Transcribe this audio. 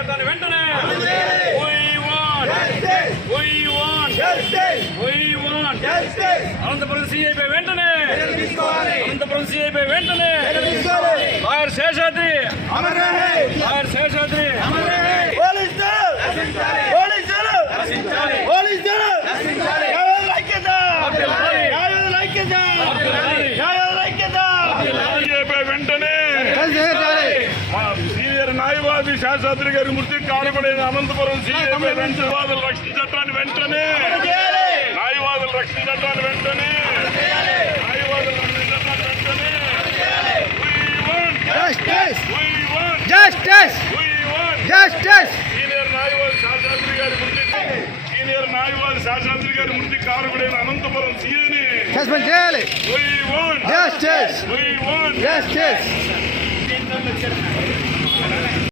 చట్టాన్ని వెంటనే. అనంతపురం సిఐపై వెంటనే. అనంతపురం సిఐపై వెంటనే. లాయర్ శేషాద్రి. లాయర్ శేషాద్రి. వెంటనే. న్యాయవాది శాస్త్రి గారి మృతికి కారణపడిన అనంతపురం సీఎంఏ న్యాయవాదుల రక్షణ చట్టాన్ని వెంటనే న్యాయవాదుల రక్షణ చట్టాన్ని వెంటనే న్యాయవాదుల రక్షణ చట్టాన్ని వెంటనే సీనియర్ న్యాయవాది శాస్త్రి గారి మృతి సీనియర్ న్యాయవాది శాస్త్రి గారి మృతి కారణపడిన అనంతపురం సీఎని సస్పెండ్ చేయాలి We want, justice we want. Justice